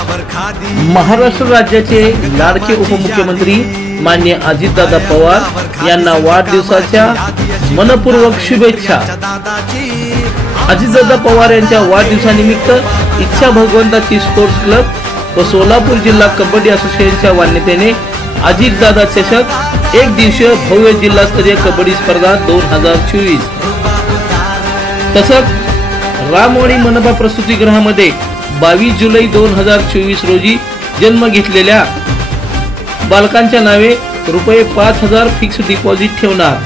महाराष्ट्र राज्याचे लाडके उपमुख्यमंत्री माननीय अजितदादा पवार यांना वाढदिवसाच्या मनपूर्वक शुभेच्छा। अजितदादा पवार यांच्या वाढदिवसानिमित्त इच्छा भगवंताची स्पोर्ट्स क्लब व सोलापूर जिल्हा कबड्डी असोसिएशनच्या वानतेने अजितदादा चषक एक दिवसीय भव्य जिल्हास्तरीय कबड्डी स्पर्धा 2024 तसंच रामवाडी मनपा प्रसूतिगृहामध्ये 22 जुलै 2024 रोजी जन्म घेतलेल्या बालकांच्या नावे ₹5000 फिक्स डिपॉझिट ठेवणार।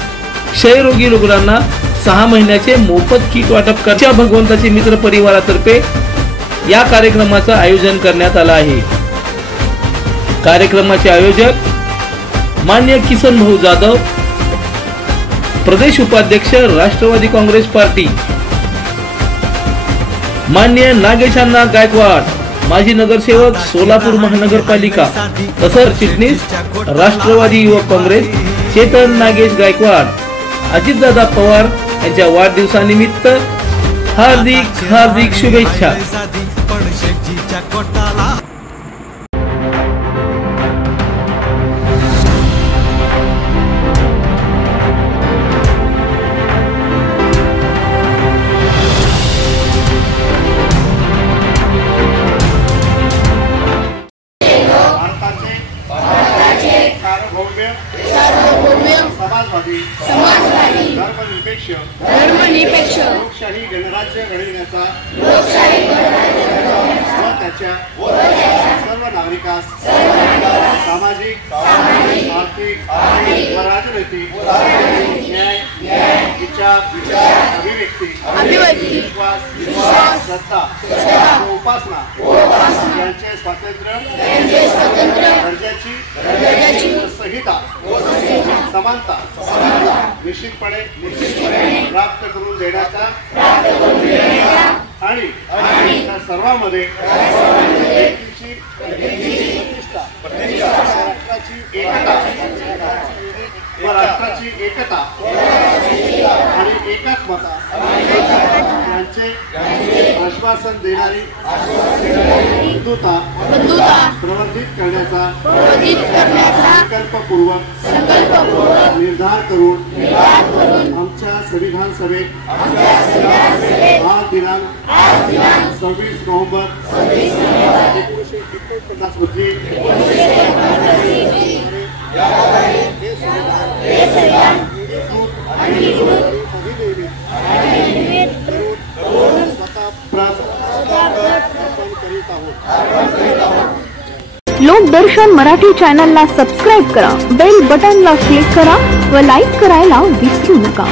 क्षयरोगी रुग्णांना 6 महिन्याचे मोफत किट वाटप करण्याच्या भगवंताचे मित्र परिवारातर्फे या कार्यक्रमाचे आयोजन करण्यात आले आहे। कार्यक्रमाचे आयोजक माननीय किसन भाऊ जाधव, प्रदेश उपाध्यक्ष राष्ट्रवादी काँग्रेस पार्टी, माननीय नागेश अण्णा गायकवाड, माजी नगरसेवक सोलापूर महानगरपालिका, तसंच चिटणीस राष्ट्रवादी युवक काँग्रेस चेतन नागेश गायकवाड। अजितदादा पवार यांच्या वाढदिवसानिमित्त हार्दिक हार्दिक शुभेच्छा। धर्मनिरपेक्ष लोकशाही गणराज्य घडविण्याचा व त्याच्या सर्व नागरिकास सामाजिक, आर्थिक व राजनैतिक न्याय, विचार, अभिव्यक्ती, विश्वास, श्रद्धा व उपासना यांचे स्वातंत्र्य, दर्जाची संहिता, समानता निश्चितपणे प्राप्त करून देण्याचा आणि त्या सर्वांमध्ये राष्ट्राची एकता आणि एकात्मता यांचे आश्वासन देणारी बंधुता प्रवर्धित करण्याचा संकल्पपूर्वक निर्धार करून आमच्या संविधान सभेत आज दिनांक 26 नोव्हेंबर 1949 रोजी लोकदर्शन मराठी चॅनलला सबस्क्राइब करा, बेल बटनला क्लिक करा व लाईक करायला विसरू नका।